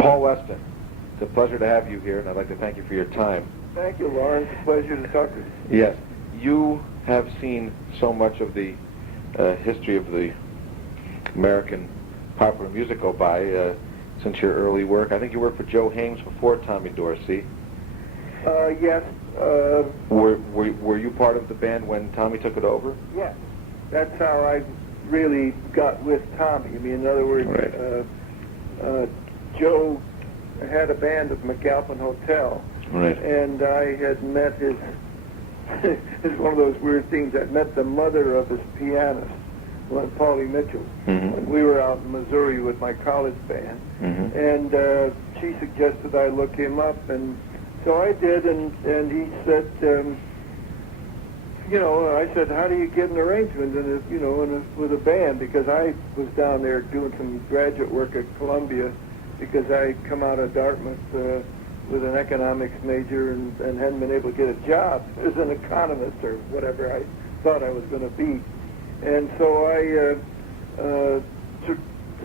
Paul Weston, it's a pleasure to have you here, and I'd like to thank you for your time. Thank you, Lawrence. It's a pleasure to talk to you. Yes. You have seen so much of the history of the American popular music go by since your early work. I think you worked for Joe Hames before Tommy Dorsey. Yes. Were you part of the band when Tommy took it over? Yes. That's how I really got with Tommy. I mean, in other words, right. Joe had a band at McAlpin Hotel, right. and I had met his. It's one of those weird things. I met the mother of his pianist, Paulie Mitchell, when we were out in Missouri with my college band, and she suggested I look him up, and so I did, and he said, I said, how do you get an arrangement with a band? Because I was down there doing some graduate work at Columbia, because I come out of Dartmouth with an economics major and hadn't been able to get a job as an economist or whatever I thought I was going to be. And so I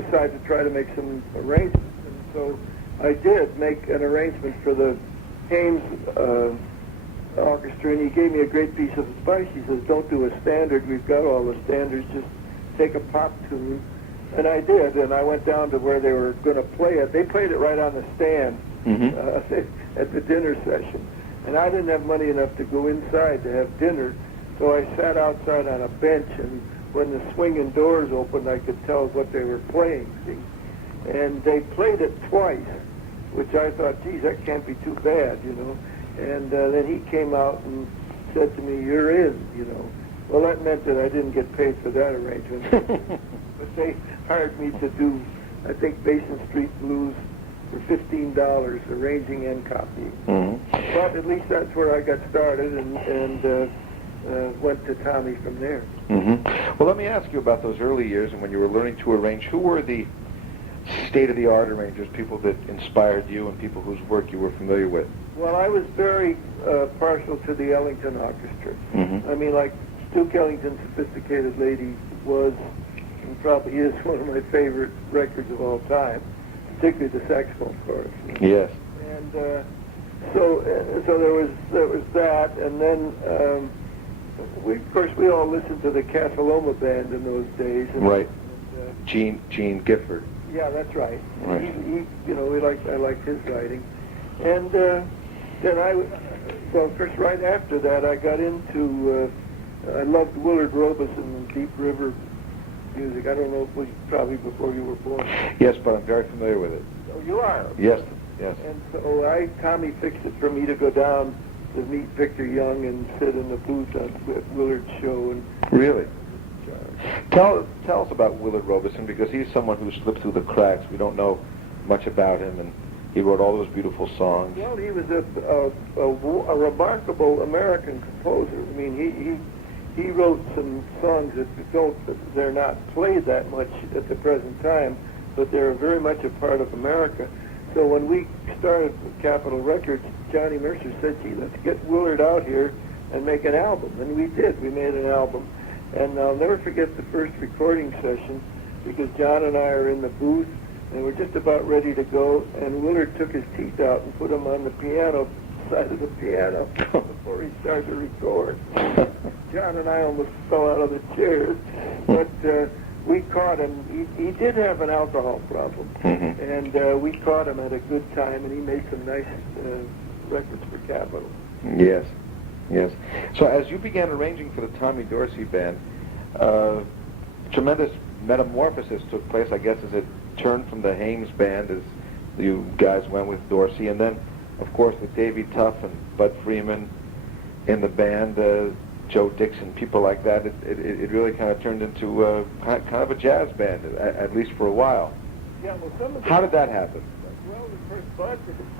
decided to try to make some arrangements. And so I did make an arrangement for the Hames orchestra, and he gave me a great piece of advice. He says, don't do a standard. We've got all the standards. Just take a pop tune. And I did, and I went down to where they were going to play it. They played it right on the stand at the dinner session. And I didn't have money enough to go inside to have dinner, so I sat outside on a bench, and when the swinging doors opened, I could tell what they were playing, see? And they played it twice, which I thought, geez, that can't be too bad, And then he came out and said to me, you're in, Well, that meant that I didn't get paid for that arrangement. But they hired me to do, I think, Basin Street Blues for $15, arranging and copying. But at least that's where I got started, and went to Tommy from there. Well, let me ask you about those early years and when you were learning to arrange. Who were the state-of-the-art arrangers, people that inspired you and people whose work you were familiar with? Well, I was very partial to the Ellington Orchestra. I mean, like Duke Ellington's Sophisticated Lady was, and probably is, one of my favorite records of all time, particularly the saxophone chorus. Yes. And so there was that, and then of course we all listened to the Casa Loma band in those days. And, right. And, Gene Gifford. Yeah, that's right. Right. I liked his writing, and then of course, right after that, I got into. I loved Willard Robeson and Deep River music. I don't know if it was probably before you were born. Yes, but I'm very familiar with it. Oh, you are? Yes, yes. And so Tommy fixed it for me to go down to meet Victor Young and sit in the booth at Willard's show. And really? Tell us about Willard Robeson, because he's someone who slipped through the cracks. We don't know much about him, and he wrote all those beautiful songs. Well, he was a remarkable American composer. I mean, he wrote some songs they're not played that much at the present time, but they're very much a part of America. So when we started with Capitol Records, Johnny Mercer said, gee, let's get Willard out here and make an album. And we did. We made an album. And I'll never forget the first recording session, because John and I are in the booth, and we're just about ready to go, and Willard took his teeth out and put them on the side of the piano before he started to record. John and I almost fell out of the chairs, but we caught him. He did have an alcohol problem, and we caught him at a good time, and he made some nice records for Capitol. Yes. Yes. So as you began arranging for the Tommy Dorsey band, tremendous metamorphosis took place, I guess, as it turned from the Hames band, as you guys went with Dorsey, and then, of course, with Davy Tuff and Bud Freeman in the band, Joe Dixon, people like that, it really kind of turned into kind of a jazz band, at least for a while. Yeah, well, how did that happen? Well, the first Bud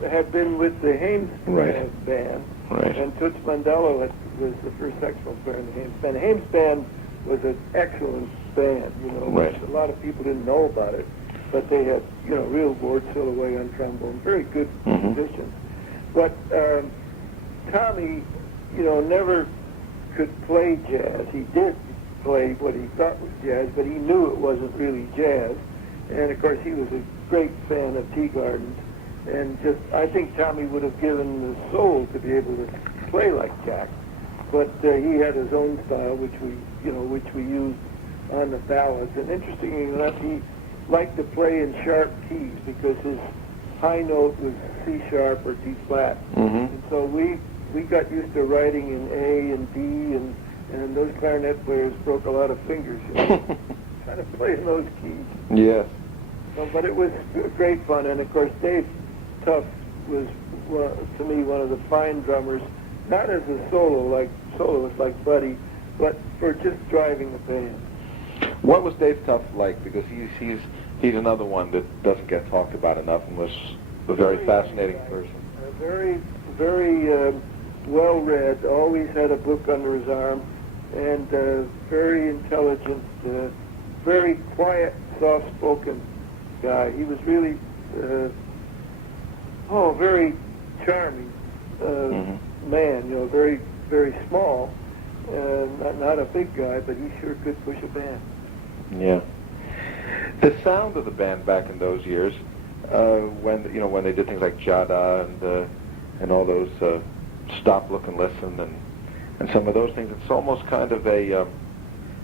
had been with the Hames band, right. And Toots Mondello was the first saxophone player in the Hames band. The Hames band was an excellent band, right. Which a lot of people didn't know about it, but they had, real Ward Silloway on trombone, very good musicians. But Tommy, never could play jazz. He did play what he thought was jazz, but he knew it wasn't really jazz. And of course, he was a great fan of Tea Gardens. and just I think Tommy would have given the soul to be able to play like Jack, but he had his own style, which we used on the ballads. And interestingly enough, he liked to play in sharp keys because his high note was C sharp or D flat, and so we got used to writing in A and D, and those clarinet players broke a lot of fingers, trying to play in those keys. Yes. So, but it was great fun, and of course Dave Tuff was, to me, one of the fine drummers, not as a soloist like Buddy, but for just driving the band. What was Dave Tuff like? Because he's another one that doesn't get talked about enough, and was a very fascinating person. Very, very well-read, always had a book under his arm, and very intelligent, very quiet, soft-spoken guy. He was really, very charming man, very, very small, not a big guy, but he sure could push a band. Yeah. The sound of the band back in those years, when they did things like Jada and all those Stop, Look, and Listen and some of those things, it's almost kind of a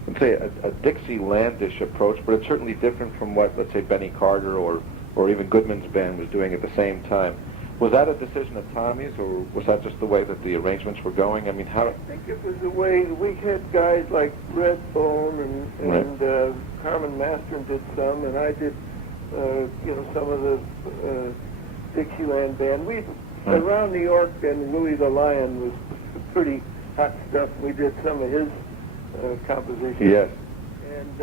Dixielandish approach, but it's certainly different from what, let's say, Benny Carter or even Goodman's band was doing at the same time. Was that a decision of Tommy's, or was that just the way that the arrangements were going? I mean, how? I think it was the way we had guys like Redbone and Carmen Mastern did some, and I did, some of the Dixieland band. Around New York, and Louis the Lion was pretty hot stuff. We did some of his compositions. Yes. And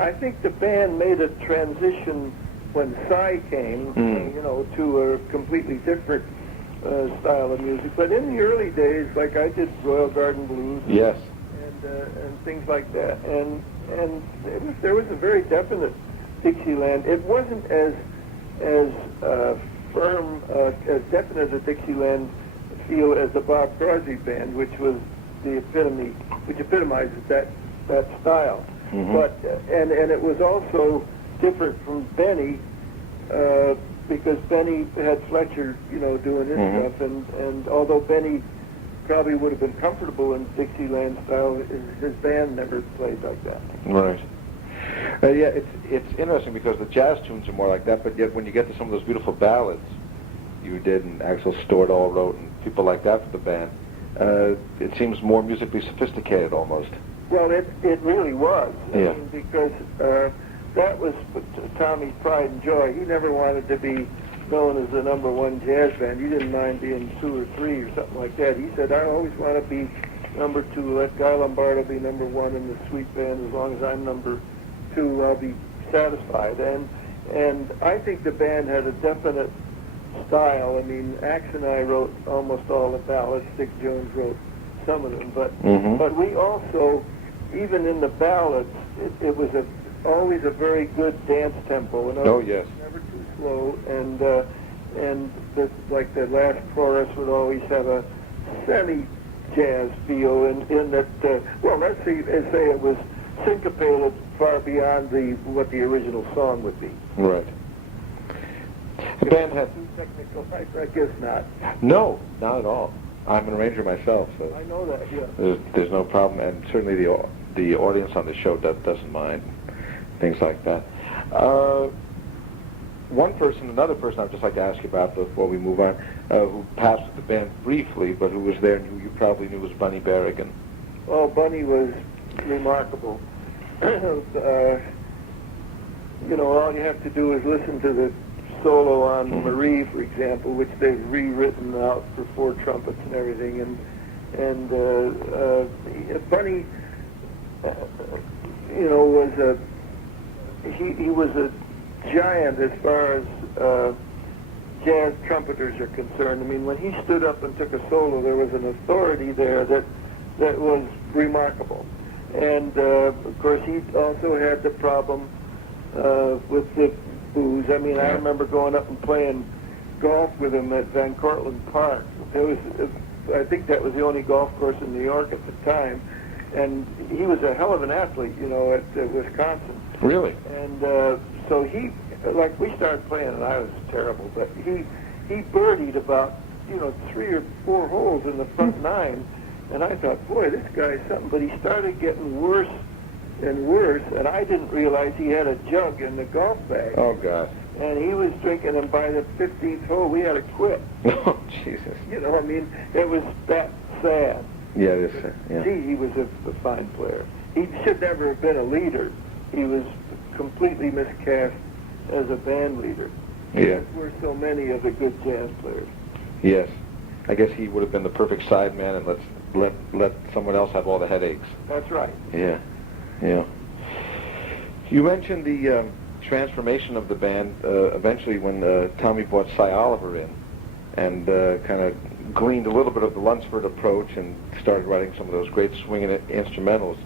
I think the band made a transition when Cy came, to a completely different style of music. But in the early days, like I did Royal Garden Blues, yes, and things like that, and there was a very definite Dixieland. It wasn't as firm, as definite a Dixieland feel as the Bob Crosby band, which was the epitome, which epitomizes that style. But and it was also different from Benny, because Benny had Fletcher, doing his stuff, and although Benny probably would have been comfortable in Dixieland style, his band never played like that. Right. It's interesting because the jazz tunes are more like that, but yet when you get to some of those beautiful ballads you did, and Axel Stordahl wrote, and people like that for the band, it seems more musically sophisticated almost. Well, it really was. Yeah. I mean, because that was Tommy's pride and joy. He never wanted to be known as the number one jazz band. He didn't mind being 2 or 3 or something like that. He said, I always want to be number 2. Let Guy Lombardo be number 1 in the suite band. As long as I'm number 2, I'll be satisfied. And I think the band had a definite style. I mean, Axe and I wrote almost all the ballads. Dick Jones wrote some of them. But we also, even in the ballads, it was always a very good dance tempo. Yes. Never too slow, and like the last chorus would always have a semi-jazz feel in that. Let's say it was syncopated far beyond what the original song would be. Right. The band had too technical. I guess not. No, not at all. I'm an arranger myself, so I know that. Yeah. There's no problem, and certainly the audience on the show doesn't mind things like that. Another person I'd just like to ask you about before we move on, who passed with the band briefly, but who was there and who you probably knew, was Bunny Berrigan. Oh, Bunny was remarkable. All you have to do is listen to the solo on Marie, for example, which they've rewritten out for 4 trumpets and everything. And Bunny, was a giant as far as jazz trumpeters are concerned. I mean, when he stood up and took a solo, there was an authority there that was remarkable. And of course, he also had the problem with the booze. I mean, I remember going up and playing golf with him at Van Cortlandt Park. I think that was the only golf course in New York at the time. and he was a hell of an athlete, you know, at Wisconsin. Really? And so he, like, we started playing, and I was terrible, but he birdied about, you know, 3 or 4 holes in the front 9, and I thought, boy, this guy's something. But he started getting worse and worse, and I didn't realize he had a jug in the golf bag. Oh, God. And he was drinking, and by the 15th hole, we had to quit. Oh, Jesus. You know, I mean, it was that sad. Yeah, it is. Yeah. Gee, he was a fine player. He should never have been a leader. He was completely miscast as a band leader. Yeah. There were so many of the good jazz players. Yes. I guess he would have been the perfect sideman and let someone else have all the headaches. That's right. Yeah. Yeah. You mentioned the transformation of the band eventually when Tommy brought Cy Oliver in and kind of gleaned a little bit of the Lunsford approach and started writing some of those great swinging instrumentals.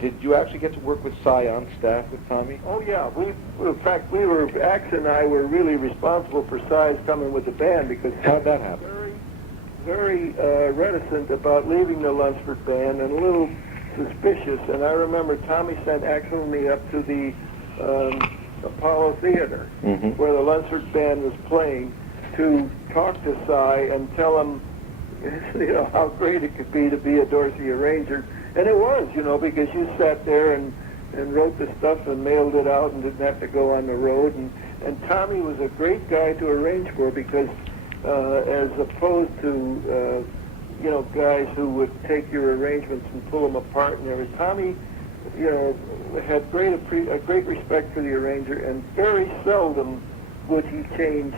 Did you actually get to work with Cy on staff with Tommy? Oh yeah, in fact, Axe and I were really responsible for Cy's coming with the band because how'd that happen? Very reticent about leaving the Lunsford band and a little suspicious. And I remember Tommy sent Axel and me up to the Apollo Theater where the Lunsford band was playing to talk to Cy and tell him, you know, how great it could be to be a Dorsey arranger. And it was, you know, because you sat there and wrote the stuff and mailed it out and didn't have to go on the road. And Tommy was a great guy to arrange for because as opposed to, you know, guys who would take your arrangements and pull them apart and everything, Tommy, you know, had a great respect for the arranger, and very seldom would he change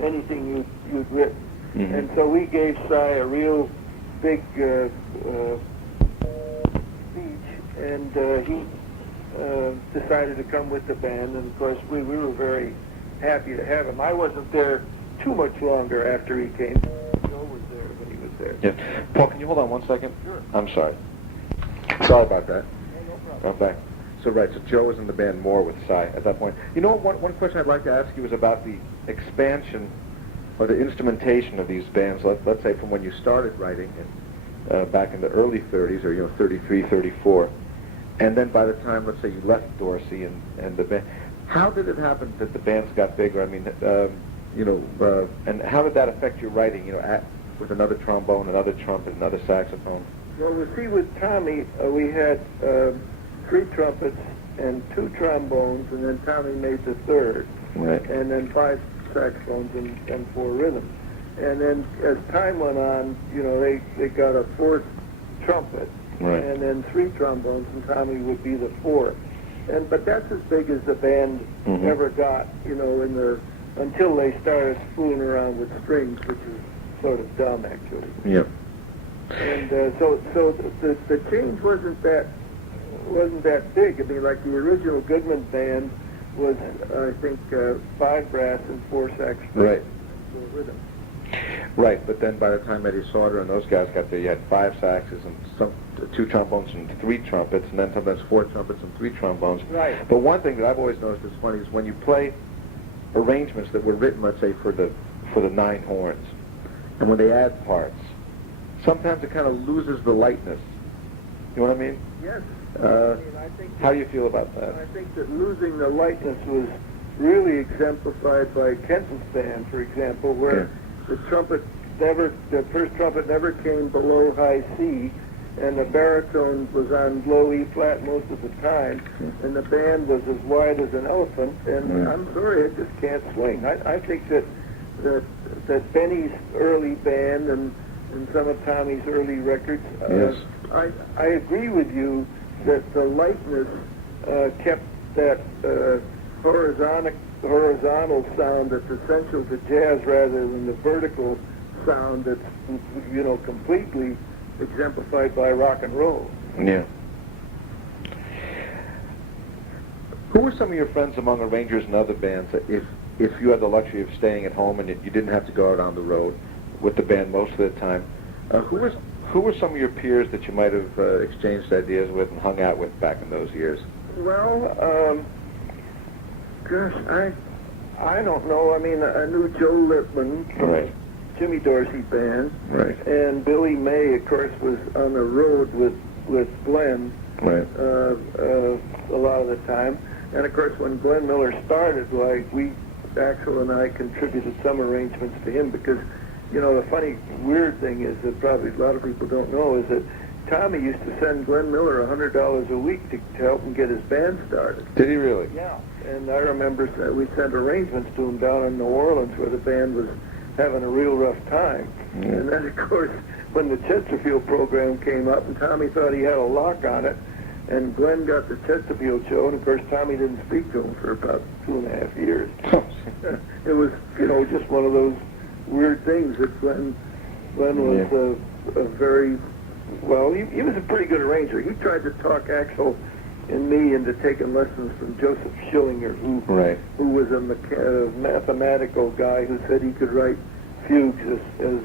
anything you'd written. And so we gave Cy a real big speech, and he decided to come with the band, and of course we were very happy to have him. I wasn't there too much longer after he came. Joe was there when he was there. Yeah. Paul, can you hold on 1 second? Sure. I'm sorry. Sorry about that. No problem. I'm back. So Joe was in the band more with Cy at that point. You know, one question I'd like to ask you is about the expansion or the instrumentation of these bands. Let's say from when you started writing back in the early 30s, or, you know, 33, 34, and then by the time, let's say, you left Dorsey and the band, how did it happen that the bands got bigger? I mean, you know, and how did that affect your writing, you know, with another trombone, another trumpet, another saxophone? Well, you see, with Tommy, we had 3 trumpets and 2 trombones, and then Tommy made the third. Right. And then 5 saxophones and 4 rhythms. And then as time went on, you know, they got a 4th trumpet, right, and then 3 trombones, and Tommy would be the 4th. But that's as big as the band ever got, you know, until they started fooling around with strings, which is sort of dumb, actually. Yep. And so the change wasn't that big. I mean, like the original Goodman band was, I think, 5 brass and 4 saxophones. Right. Rhythm. Right, but then by the time Eddie Sauter and those guys got there, you had 5 saxes and 2 trombones and 3 trumpets, and then sometimes 4 trumpets and 3 trombones. Right. But one thing that I've always noticed is funny is when you play arrangements that were written, let's say, for the 9 horns, and when they add parts, sometimes it kind of loses the lightness. You know what I mean? Yes. I think how do you feel about that? I think that losing the lightness was really exemplified by Kenton's band, for example, where the first trumpet never came below high C, and the baritone was on low E flat most of the time, and the band was as wide as an elephant, and I'm sorry, it just can't swing. I think that Benny's early band and some of Tommy's early records, I agree with you that the lightness kept that horizontal sound that's essential to jazz rather than the vertical sound that's, you know, completely exemplified by rock and roll. Yeah. Who were some of your friends among arrangers and other bands that if you had the luxury of staying at home and you didn't have to go out on the road with the band most of the time, who were some of your peers that you might have exchanged ideas with and hung out with back in those years? Well, gosh, I don't know. I mean, I knew Joe Lippman from Jimmy Dorsey band. Right. And Billy May, of course, was on the road with Glenn. Right. A lot of the time. And of course, when Glenn Miller started, like Axel and I contributed some arrangements to him because, you know, the funny, weird thing is that probably a lot of people don't know is that Tommy used to send Glenn Miller $100 a week to help him get his band started. Did he really? Yeah. And I remember we sent arrangements to him down in New Orleans where the band was having a real rough time. Mm. And then, of course, when the Chesterfield program came up, and Tommy thought he had a lock on it, and Glenn got the Chesterfield show, and of course Tommy didn't speak to him for about 2.5 years. It was, you know, just one of those weird things that Glenn was a very, well, he was a pretty good arranger. He tried to talk Axel and me into taking lessons from Joseph Schillinger, who was a mathematical guy who said he could write fugues as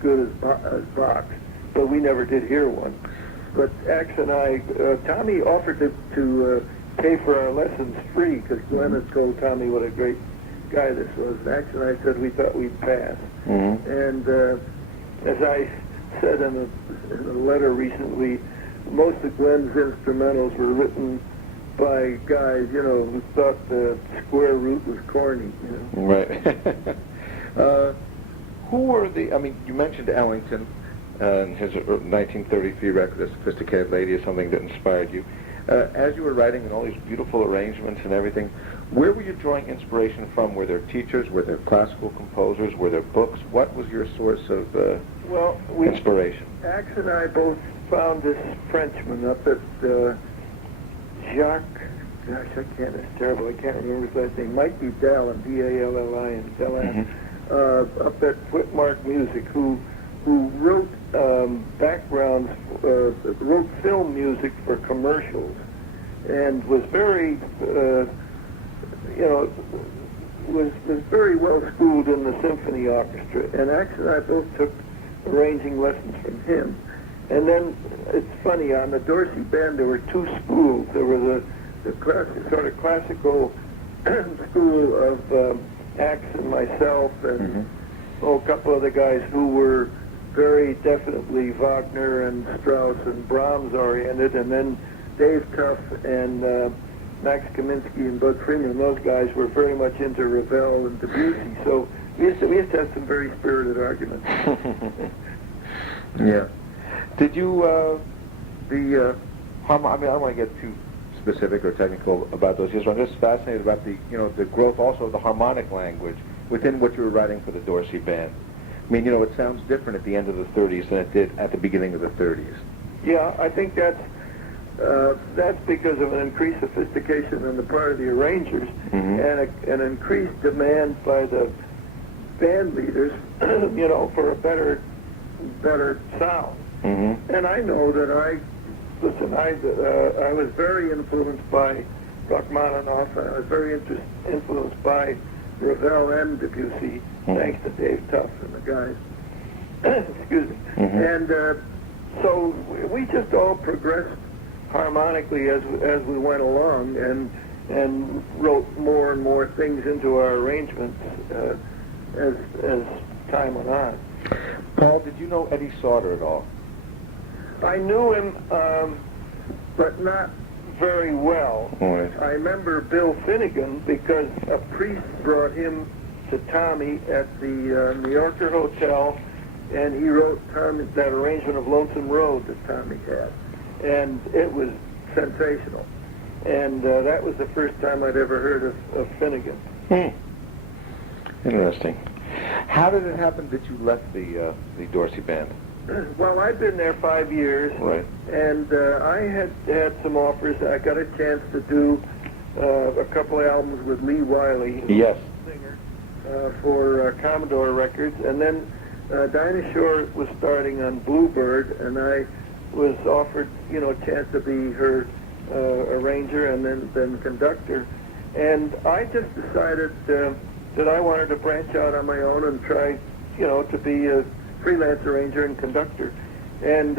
good as Bach, but we never did hear one. But Ax and I, Tommy offered to pay for our lessons free because Glenn had told Tommy what a great guy this was. And Ax and I said we thought we'd pass. Mm-hmm. And as I said in a letter recently, most of Glenn's instrumentals were written by guys, you know, who thought the square root was corny. You know? Right. Who were I mean, you mentioned Ellington. And his 1933 record, A Sophisticated Lady, is something that inspired you. As you were writing and all these beautiful arrangements and everything, where were you drawing inspiration from? Were there teachers? Were there classical composers? Were there books? What was your source of inspiration? Ax and I both found this Frenchman up at Jacques, gosh, it's terrible, I can't remember his last name, might be Dallin, D-A-L-L-I-N, Dallin, up at Whitmark Music, who wrote backgrounds, wrote film music for commercials, and was very, was very well schooled in the symphony orchestra. And Ax and I both took arranging lessons from him. And then it's funny, on the Dorsey band there were two schools. There were the sort of classical school of Ax and myself, and a couple of the guys who were very definitely Wagner and Strauss and Brahms oriented, and then Dave Tuff and Max Kaminsky and Bud Freeman, those guys were very much into Ravel and Debussy. So we used to have some very spirited arguments. Yeah. Did you, I mean, I don't want to get too specific or technical about those years, but I'm just fascinated about the growth also of the harmonic language within what you were writing for the Dorsey band. I mean, it sounds different at the end of the 30s than it did at the beginning of the 30s. Yeah, I think that's because of an increased sophistication on the part of the arrangers and an increased demand by the band leaders, for a better sound. And I know that I was very influenced by Rachmaninoff, and I was very influenced by Ravel and Debussy, thanks to Dave Tuff and the guys. Excuse me. And so we just all progressed harmonically as we went along, and wrote more and more things into our arrangements as time went on. Paul, did you know Eddie Sauter at all? I knew him, but not very well. Right. I remember Bill Finnegan because a priest brought him to Tommy at the New Yorker Hotel, and he wrote Tommy that arrangement of Lonesome Road that Tommy had, and it was sensational. And that was the first time I'd ever heard of Finnegan. Interesting. How did it happen that you left the Dorsey band? Well, I'd been there 5 years, right, and I had some offers. I got a chance to do a couple of albums with Lee Wiley, yes, singer, for Commodore Records, and then Dinah Shore was starting on Bluebird, and I was offered, a chance to be her arranger and then conductor, and I just decided that I wanted to branch out on my own and try, to be a freelance arranger and conductor. And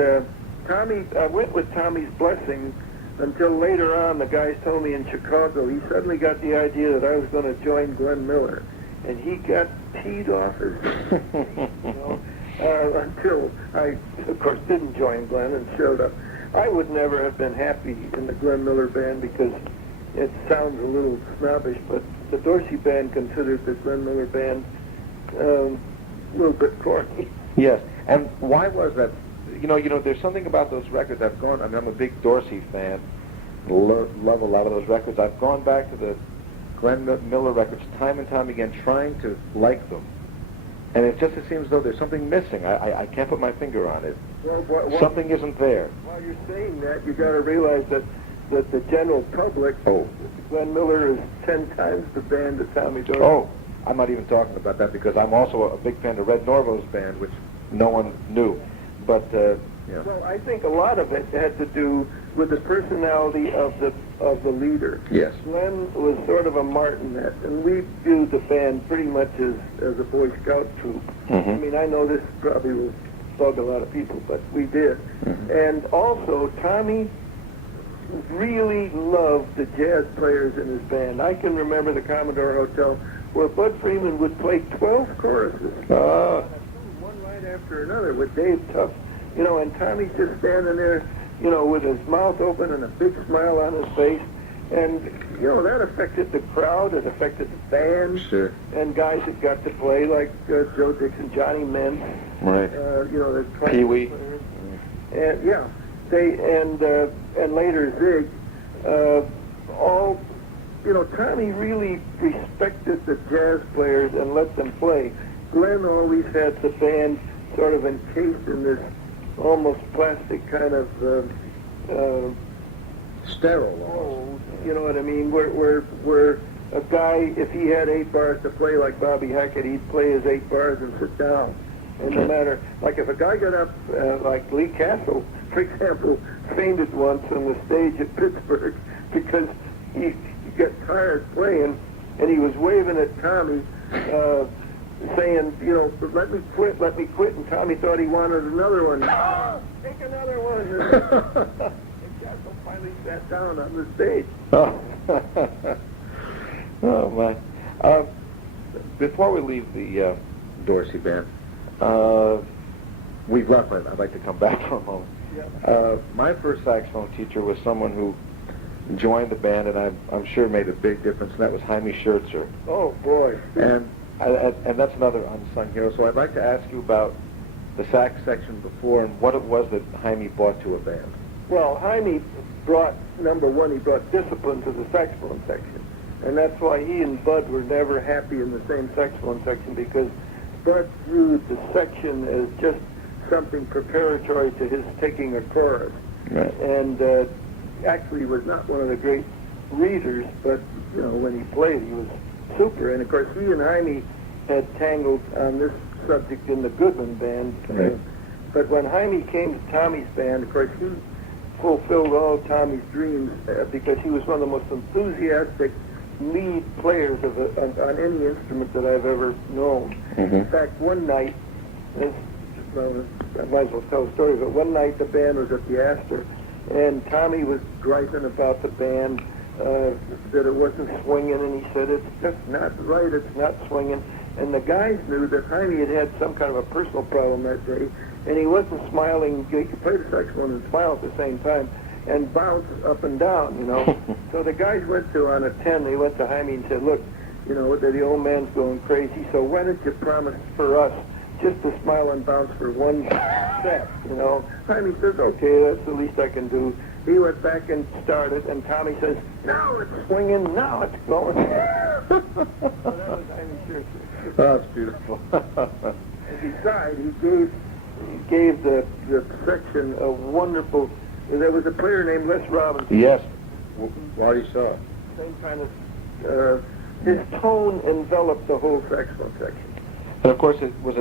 I went with Tommy's blessing until later on the guys told me in Chicago he suddenly got the idea that I was going to join Glenn Miller. and he got teed off his until I, of course, didn't join Glenn and showed up. I would never have been happy in the Glenn Miller band because it sounds a little snobbish, but the Dorsey band considered the Glenn Miller band a little bit corny. Yes, and why was that? You know, there's something about those records. I'm a big Dorsey fan. Love a lot of those records. I've gone back to the Glenn Miller records time and time again, trying to like them. And it seems as though there's something missing. I can't put my finger on it. Well, something isn't there. While you're saying that, you got to realize that the general public, Glenn Miller is 10 times the band of Tommy Dorsey. Oh, I'm not even talking about that because I'm also a big fan of Red Norvo's band, which no one knew. But yeah. Well, I think a lot of it had to do with the personality of the leader. Yes. Glenn was sort of a martinet, and we viewed the band pretty much as a Boy Scout troop. Mm-hmm. I mean, I know this probably will bug a lot of people, but we did. Mm-hmm. And also, Tommy really loved the jazz players in his band. I can remember the Commodore Hotel where Bud Freeman would play 12 choruses. One right after another with Dave Tuff. And Tommy's just standing there, with his mouth open and a big smile on his face. And, that affected the crowd. It affected the band. Sure. And guys that got to play like Joe Dixon, Johnny Mintz. Right. The Pee Wee. And, yeah. And later Zig. Tommy really respected the jazz players and let them play. Glenn always had the band sort of encased in this almost plastic kind of sterile. You know what I mean? Where a guy, if he had 8 bars to play like Bobby Hackett, he'd play his 8 bars and sit down. And no matter, like if a guy got up, like Lee Castle, for example, fainted once on the stage at Pittsburgh because he got tired playing, and he was waving at Tommy, saying, let me quit, and Tommy thought he wanted another one. Take another one. And Castle finally sat down on the stage. Oh my. Before we leave the Dorsey band, we've left it. I'd like to come back for a moment. Yeah. My first saxophone teacher was someone who joined the band, and I'm sure made a big difference, and that was Jaime Schertzer. Oh, boy. And that's another unsung hero. So I'd like to ask you about the sax section before and what it was that Jaime brought to a band. Well, Jaime brought, number one, he brought discipline to the saxophone section. And that's why he and Bud were never happy in the same saxophone section, because Bud viewed the section as just something preparatory to his taking a chorus. Right. And actually he was not one of the great readers, but, when he played, he was super. And, of course, he and Jaime had tangled on this subject in the Goodman band. Right. But when Jaime came to Tommy's band, of course, he fulfilled all Tommy's dreams because he was one of the most enthusiastic lead players on any instrument that I've ever known. Mm-hmm. In fact, one night, I might as well tell the story, but one night the band was at the Astor, and Tommy was griping about the band, that it wasn't swinging, and he said, it's just not right, it's not swinging. And the guys knew that Jaime had some kind of a personal problem that day, and he wasn't smiling. He could play the saxophone and smile at the same time and bounce up and down, So the guys went to, on a 10, they went to Jaime and said, look, the old man's going crazy, so why don't you promise for us just to smile and bounce for one set, Jaime says, okay, that's the least I can do. He went back and started, and Tommy says, now it's swinging, now it's going. So that was Jaime Schertzer. Oh, that's beautiful. And besides, he gave the section a wonderful, there was a player named Les Robinson. Yes, Marty saw. Same kind of, his tone enveloped the whole saxophone section. And of course, it was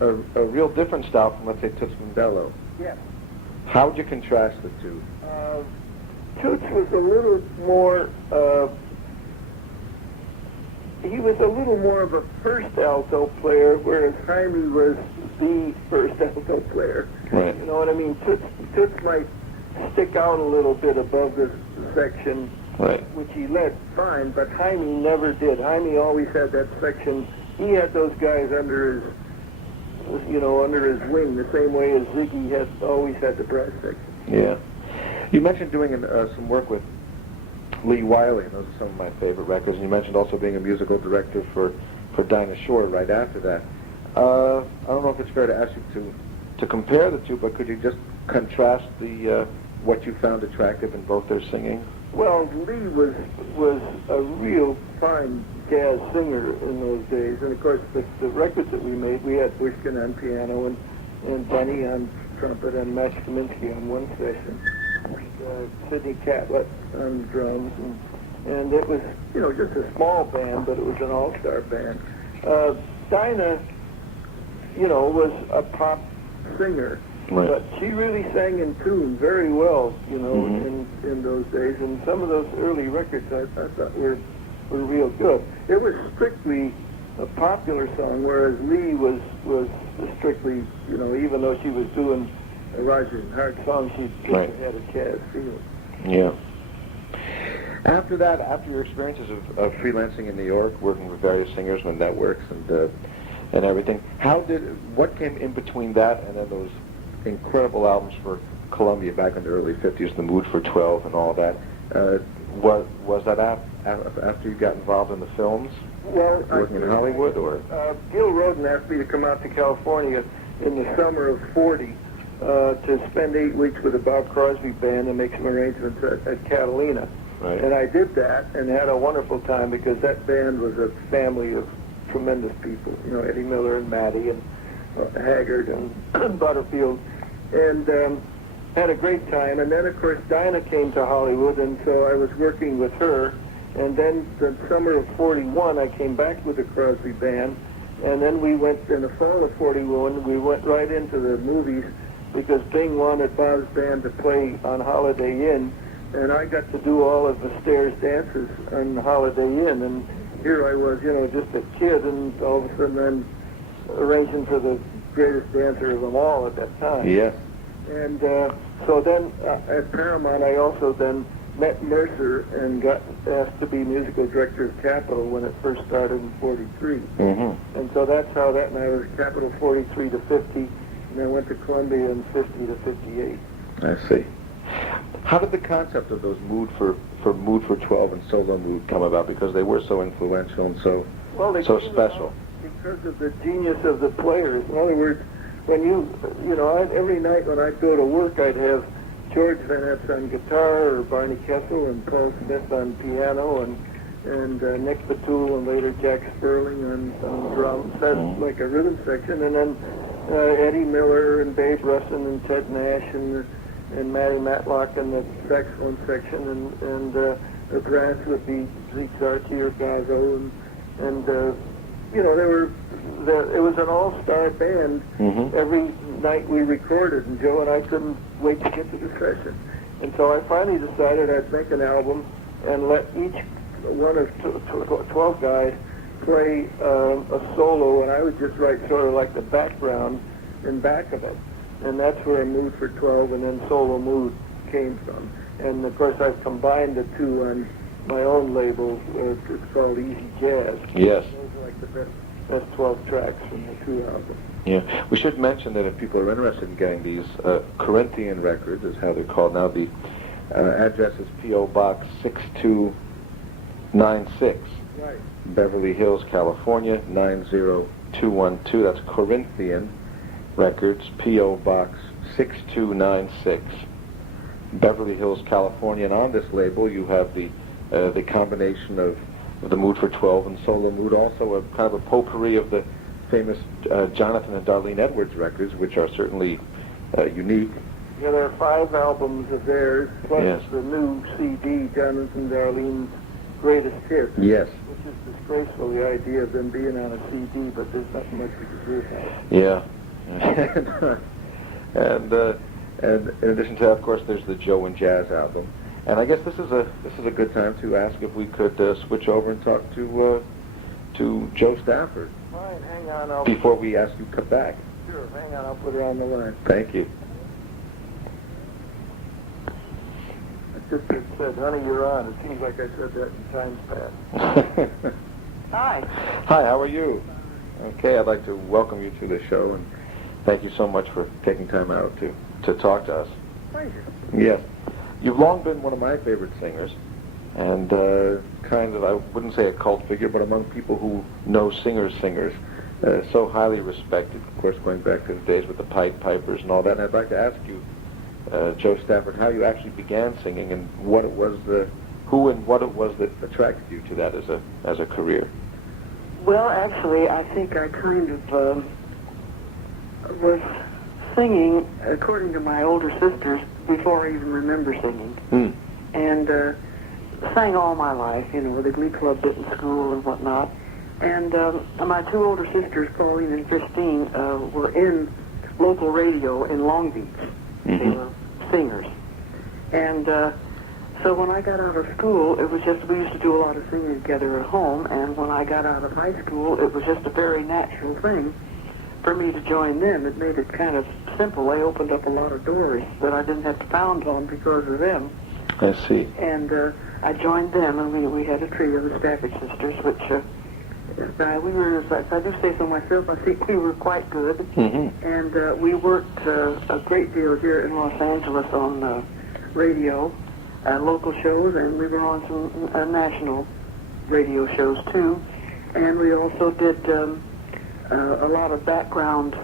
a real different style from, let's say, Toots Mondello. Yeah. How would you contrast the two? Toots was a little more, he was a little more of a first alto player, whereas Jaime was the first alto player. Right. You know what I mean? Toots might stick out a little bit above this section, right, which he led fine, but Jaime never did. Jaime always had that section he had those guys under his, under his wing, the same way as Ziggy had always had the brass section. Yeah. You mentioned doing some work with Lee Wiley, and those are some of my favorite records. And you mentioned also being a musical director for Dinah Shore right after that. I don't know if it's fair to ask you to compare the two, but could you just contrast the what you found attractive in both their singing? Well, Lee was a real fine jazz singer in those days, and of course the records that we made, we had Wishkin on piano and Bunny on trumpet and Max Kaminsky on one session, Sidney Catlett on drums, and it was just a small band, but it was an all-star band. Dinah, was a pop singer. Right. But she really sang in tune very well, in those days. And some of those early records I thought were real good. It was strictly a popular song, whereas Lee was strictly, even though she was doing a Roger and Hart song, she just had a jazz feel. Yeah. After that, after your experiences of freelancing in New York, working with various singers and networks and everything, what came in between that and then those incredible albums for Columbia back in the early 50s, The Mood for 12 and all that? Was that after you got involved in the films? Well, working in Hollywood, or? Gil Rodin asked me to come out to California in the summer of '40 to spend 8 weeks with the Bob Crosby band and make some arrangements at Catalina. Right. And I did that and had a wonderful time because that band was a family of tremendous people. Eddie Miller and Matty and Haggard and Butterfield, and had a great time. And then, of course, Dinah came to Hollywood, and so I was working with her. And then the summer of '41, I came back with the Crosby band, and then we went, in the fall of '41, we went right into the movies because Bing wanted Bob's band to play on Holiday Inn, and I got to do all of the stairs dances on Holiday Inn. And here I was, just a kid, and all of a sudden I'm arranging for the greatest dancer of them all at that time. Yes. And so then at Paramount, I also then met Mercer and got asked to be musical director of Capitol when it first started in '43. Mm-hmm. And so that's how that, and I was Capitol '43 to '50, and then went to Columbia in '50 to '58. I see. How did the concept of those Mood for 12 and Solo Mood come about? Because they were so influential and so special. Because of the genius of the players. In other words, when every night when I'd go to work, I'd have George Van Eps on guitar, or Barney Kessel and Paul Smith on piano, and Nick Batul and later Jack Sperling on drums. That's like a rhythm section, and then Eddie Miller and Babe Russin and Ted Nash and Matty Matlock in the saxophone section, and the brass would be Zeke Zarchi or Gazzo, and it was an all-star band. Mm-hmm. Every night we recorded, and Joe and I couldn't wait to get to the session. And so I finally decided I'd make an album and let each one of 12 guys play a solo, and I would just write sort of like the background in back of it. And that's where Mood for 12 and then Solo Mood came from. And of course I've combined the two on my own label. It's called Easy Jazz. Yes. Those are like the best 12 tracks from the two albums. Yeah. We should mention that if people are interested in getting these Corinthian records, is how they're called now, the address is P.O. Box 6296. Right. Beverly Hills, California, 90212. That's Corinthian Records, P.O. Box 6296, Beverly Hills, California. And on this label, you have the combination of the Mood for 12 and Solo Mood, also a kind of a potpourri of the famous Jonathan and Darlene Edwards records, which are certainly unique. Yeah, there are 5 albums of theirs, plus yes. the new CD, Jonathan and Darlene's Greatest Hits. Yes. Which is disgraceful, the idea of them being on a CD, but there's not much we can do about it. Yeah. and in addition to that, of course, there's the Joe and Jazz album. And I guess this is a good time to ask if we could switch over and talk to Jo Stafford. Fine, hang on. Before we ask you to come back. Sure, hang on, I'll put her on the line. Thank you. I just said, honey, you're on. It seems like I said that in times past. Hi. Hi, how are you? Okay, I'd like to welcome you to the show, and thank you so much for taking time out to talk to us. Pleasure. Yes. You've long been one of my favorite singers, and kind of, I wouldn't say a cult figure, but among people who know singers, so highly respected, of course, going back to the days with the Pied Pipers and all that. And I'd like to ask you, Jo Stafford, how you actually began singing and what it was, who and what it was that attracted you to that as a career. Well, actually, I think I kind of was singing, according to my older sisters, before I even remember singing. Mm. And sang all my life, you know, the Glee Club did in school and whatnot. And my two older sisters, Pauline and Christine, were in local radio in Long Beach. Mm-hmm. They were singers. And so when I got out of school, it was just, we used to do a lot of singing together at home, and when I got out of high school, it was just a very natural thing for me to join them. It made it kind of simple. They opened up a lot of doors that I didn't have to pound on because of them. I see. And I joined them, and we had a trio, the Stafford sisters, which we were, if I do say so myself, I think we were quite good. Mm-hmm. And we worked a great deal here in Los Angeles on radio, local shows, and we were on some national radio shows too. And we also did a lot of background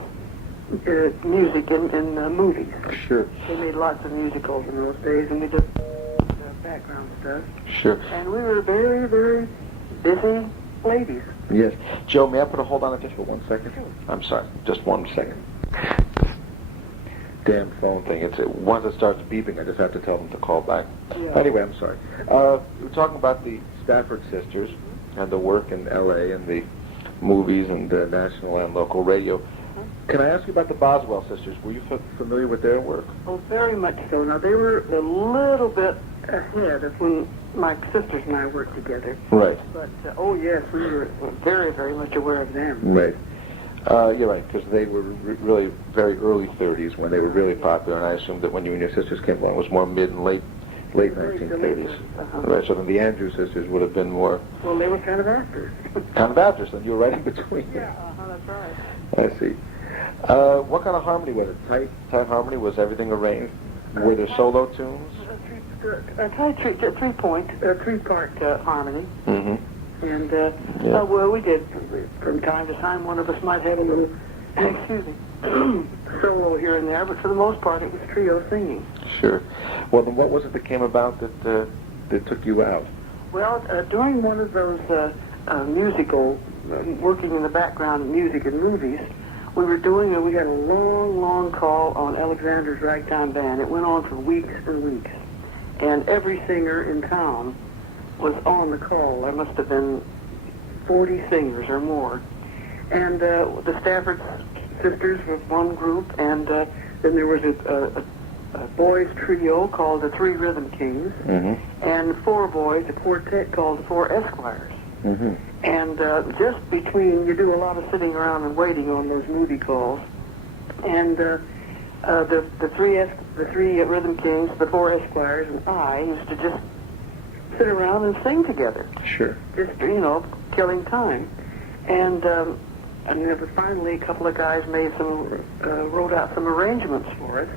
music in movies. Sure. They made lots of musicals in those days, and we did background stuff. Sure. And we were very, very busy ladies. Yes. Joe, may I put a hold on it just for 1 second? Sure. I'm sorry. Just 1 second. Damn phone thing. Once it starts beeping, I just have to tell them to call back. Yeah. Anyway, I'm sorry. We're talking about the Stafford sisters and the work in L.A. and the movies and the national and local radio. Can I ask you about the Boswell sisters? Were you familiar with their work? Oh, very much so. Now, they were a little bit ahead of when my sisters and I worked together. Right. But, oh, yes, we were very, very much aware of them. Right. You're right, because they were really very early 30s when they were really popular, and I assumed that when you and your sisters came along, it was more mid and late Very 1930s. Uh-huh. Right, so then the Andrews sisters would have been more... Well, they were kind of actors. kind of actors, then you were right in between. Yeah, that's right. I see. What kind of harmony was it? Tight harmony? Was everything arranged? Were there solo tunes? A three-part harmony. Mm-hmm. And, Yeah. well, we did, from time to time, one of us might have a little, excuse me, solo here and there, but for the most part, it was trio singing. Sure. Well, then what was it that came about that took you out? Well, during one of those musical, working in the background of music and movies, we had a long, long call on Alexander's Ragtime Band. It went on for weeks and weeks. And every singer in town was on the call. There must have been 40 singers or more. And the Stafford sisters were one group, and then there was a boys trio called the Three Rhythm Kings, Mm-hmm. and 4 boys, a quartet called the 4 Esquires. Mm-hmm. And just between, you do a lot of sitting around and waiting on those movie calls. And the three Rhythm Kings, the 4 Esquires, and I used to just sit around and sing together. Sure. Just, killing time. And then finally a couple of guys wrote out some arrangements for us.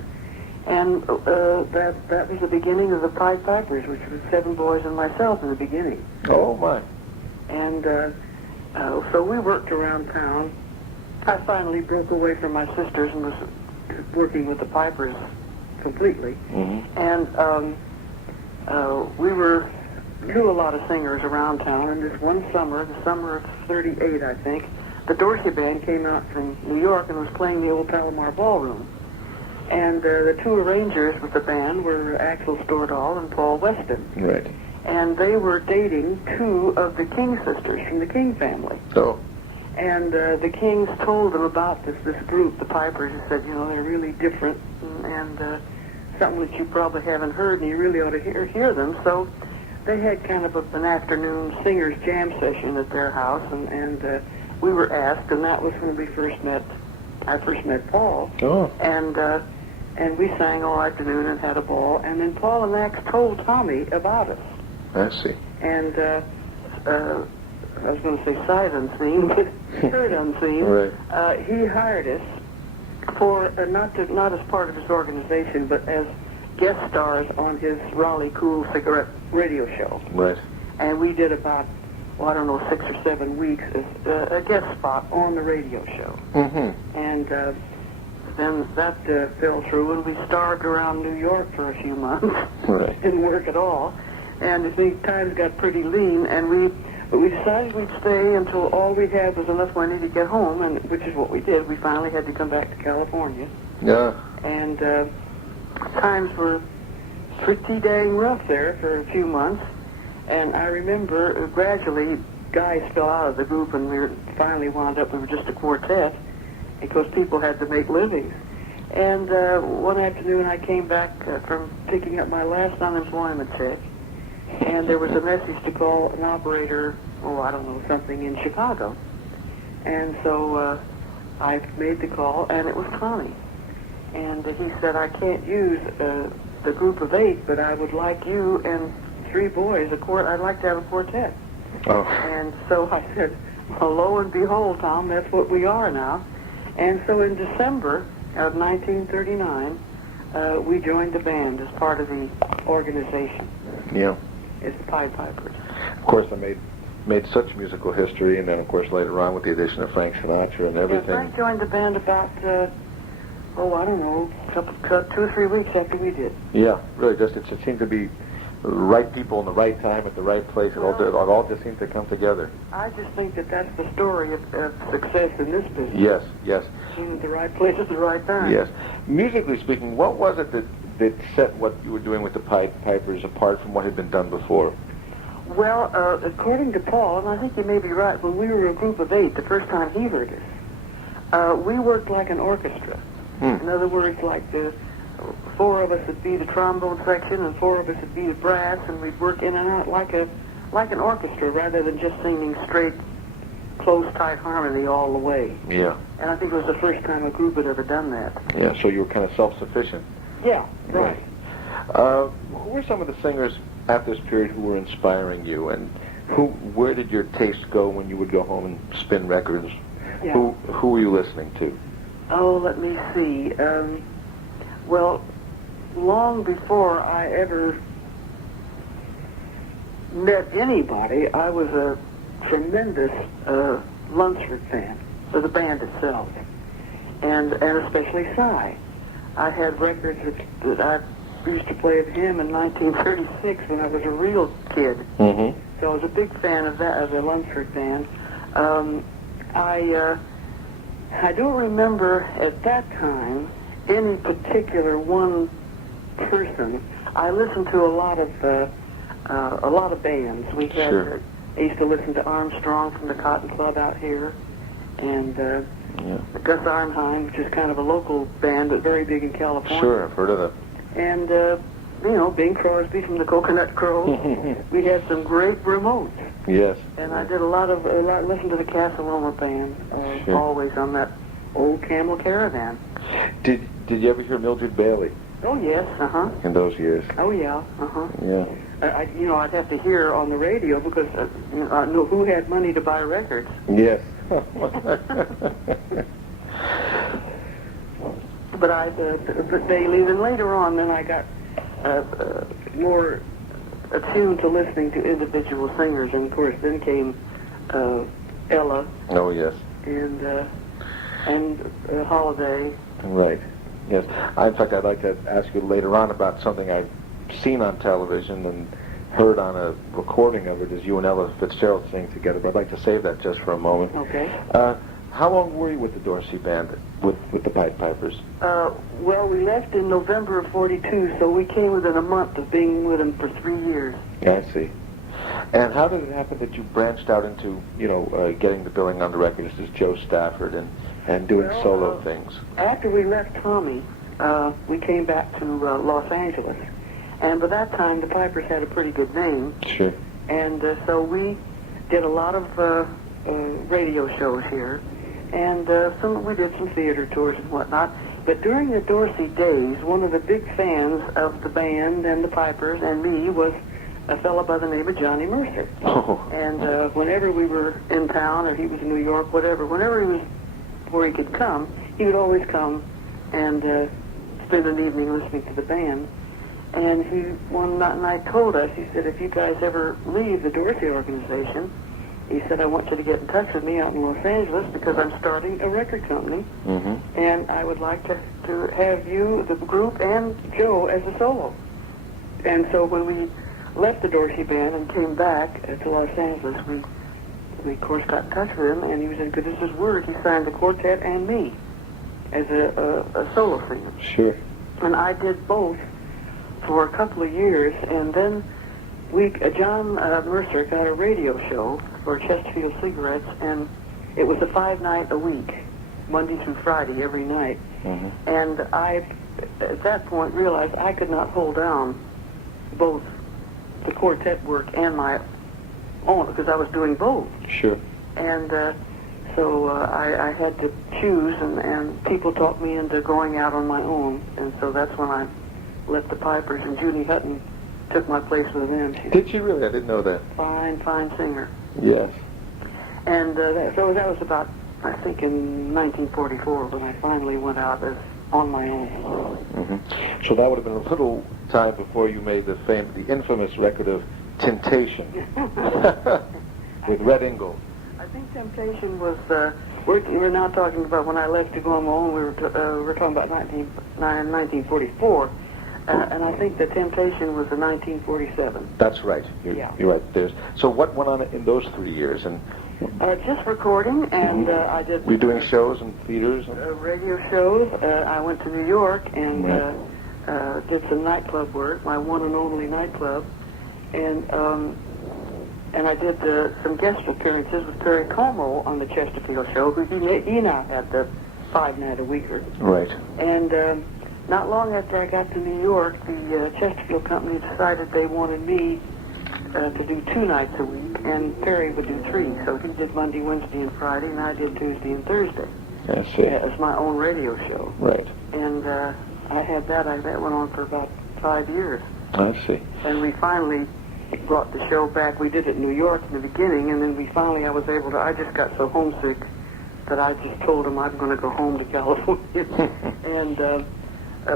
And that was the beginning of the Pied Pipers, which was 7 boys and myself in the beginning. Oh, my. And so we worked around town. I finally broke away from my sisters and was working with the Pipers completely. Mm-hmm. And we knew a lot of singers around town. And this one summer, the summer of '38, I think, the Dorsey Band came out from New York and was playing the old Palomar Ballroom. And the 2 arrangers with the band were Axel Stordahl and Paul Weston. Right. And they were dating 2 of the King sisters from the King family. Oh. And the Kings told them about this group, the Pipers, and said, they're really different and something that you probably haven't heard, and you really ought to hear them. So they had kind of an afternoon singers jam session at their house, and we were asked, and that was when I first met Paul. Oh. And we sang all afternoon and had a ball, and then Paul and Max told Tommy about us. I see. And I was going to say sight unseen, but heard unseen. Right. He hired us for not as part of his organization, but as guest stars on his Raleigh Cool Cigarette radio show. Right. And we did about, well, I don't know, 6 or 7 weeks as a guest spot on the radio show. Mm-hmm. And then that fell through, and we starved around New York for a few months. Right. Didn't work at all. And the times got pretty lean, and we decided we'd stay until all we had was enough money to get home, and which is what we did. We finally had to come back to California. Yeah. And times were pretty dang rough there for a few months. And I remember gradually guys fell out of the group, and we finally wound up, we were just a quartet, because people had to make livings. And one afternoon I came back from picking up my last unemployment check, and there was a message to call an operator, I don't know, something in Chicago. And so I made the call, and it was Tommy. And he said, I can't use the group of 8, but I would like you and 3 boys, I'd like to have a quartet. Oh. And so I said, well, lo and behold, Tom, that's what we are now. And so in December of 1939, we joined the band as part of the organization. Yeah. It's the Pied Pipers. Of course, I made such musical history, and then, of course, later on with the addition of Frank Sinatra and everything. Yeah, Frank joined the band about, I don't know, 2 or 3 weeks after we did. Yeah, really, it seemed to be the right people in the right time at the right place. It all just seemed to come together. I just think that's the story of success in this business. Yes, yes. Being at the right place at the right time. Yes. Musically speaking, what was it that set what you were doing with the Pied Pipers apart from what had been done before? Well, according to Paul, and I think you may be right, when we were a group of 8, the first time he heard us, we worked like an orchestra. In other words, like 4 of us would be the trombone section, and 4 of us would be the brass, and we'd work in and out like an orchestra rather than just singing straight, close, tight harmony all the way. Yeah. And I think it was the first time a group had ever done that. Yeah, so you were kind of self-sufficient. Yeah, right. Who were some of the singers at this period who were inspiring you, and where did your taste go when you would go home and spin records? Yeah. Who were you listening to? Oh, let me see. Well, long before I ever met anybody, I was a tremendous Lunsford fan of the band itself, and especially Cy. I had records that I used to play of him in 1936 when I was a real kid. Mm-hmm. So I was a big fan of that, of the Lunsford band. I don't remember at that time any particular one person. I listened to a lot of bands. We had. Sure. I used to listen to Armstrong from the Cotton Club out here, and Gus Arnheim, which is kind of a local band but very big in California. Sure, I've heard of them. And Bing Crosby from the Coconut Grove. We had some great remotes. Yes. And I did listened to the Casa Loma band, Sure. always on that old Camel Caravan. Did you ever hear Mildred Bailey Oh yes, in those years? Oh yeah, Yeah. I'd have to hear on the radio because I knew who had money to buy records. Yes. But Bailey. Then later on, I got more attuned to listening to individual singers, and of course, then came Ella. Oh yes. And Holiday. Right. Yes. In fact, I'd like to ask you later on about something I've seen on television and heard on a recording of it, is you and Ella Fitzgerald sing together. But I'd like to save that just for a moment. Okay. How long were you with the Dorsey band, with the Pied Pipers? Well, we left in November of '42, so we came within a month of being with them for 3 years. Yeah, I see. And how did it happen that you branched out into, getting the billing on the records as Jo Stafford and doing solo things? After we left Tommy, we came back to Los Angeles. And by that time, the Pipers had a pretty good name. Sure. And so we did a lot of radio shows here. And we did some theater tours and whatnot. But during the Dorsey days, one of the big fans of the band and the Pipers and me was a fellow by the name of Johnny Mercer. Oh. And whenever we were in town, or he was in New York, whatever, whenever he was where he could come, he would always come and spend an evening listening to the band. And he one night told us, he said, if you guys ever leave the Dorsey organization, he said, I want you to get in touch with me out in Los Angeles because I'm starting a record company, and I would like to have you, the group, and Joe as a solo. And so when we left the Dorsey band and came back to Los Angeles, we of course got in touch with him, and he was as good as his word. He signed the quartet and me as a solo singer. Sure. And I did both for a couple of years, and then John Mercer got a radio show for Chesterfield Cigarettes, and it was a 5-night a week, Monday through Friday, every night. And I, at that point, realized I could not hold down both the quartet work and my own, because I was doing both. Sure. And so I had to choose, and people talked me into going out on my own, and so that's when I left the Pipers, and Judy Hutton took my place with them. Did she really? I didn't know that. Fine singer. Yes. And so that was about, I think, in 1944 when I finally went out as on my own. So that would have been a little time before you made the infamous record of Temptation with Red Ingle. I think Temptation was, we're now talking about when I left to go on my own, we were talking about 1944. And I think the Temptation was in 1947. That's right. You're right. So what went on in those 3 years? And just recording, and I did. Were you doing shows and theaters? Radio shows. I went to New York and did some nightclub work, my one and only nightclub, and I did some guest appearances with Perry Como on the Chesterfield show, who he now had the 5-night a weeker. Right. And not long after I got to New York, the Chesterfield company decided they wanted me to do 2 nights a week, and Perry would do 3. So he did Monday, Wednesday, and Friday, and I did Tuesday and Thursday. I see. As my own radio show. Right. And I had that. That went on for about 5 years. I see. And we finally brought the show back. We did it in New York in the beginning, and then I was able to, I just got so homesick that I just told him I'm going to go home to California. And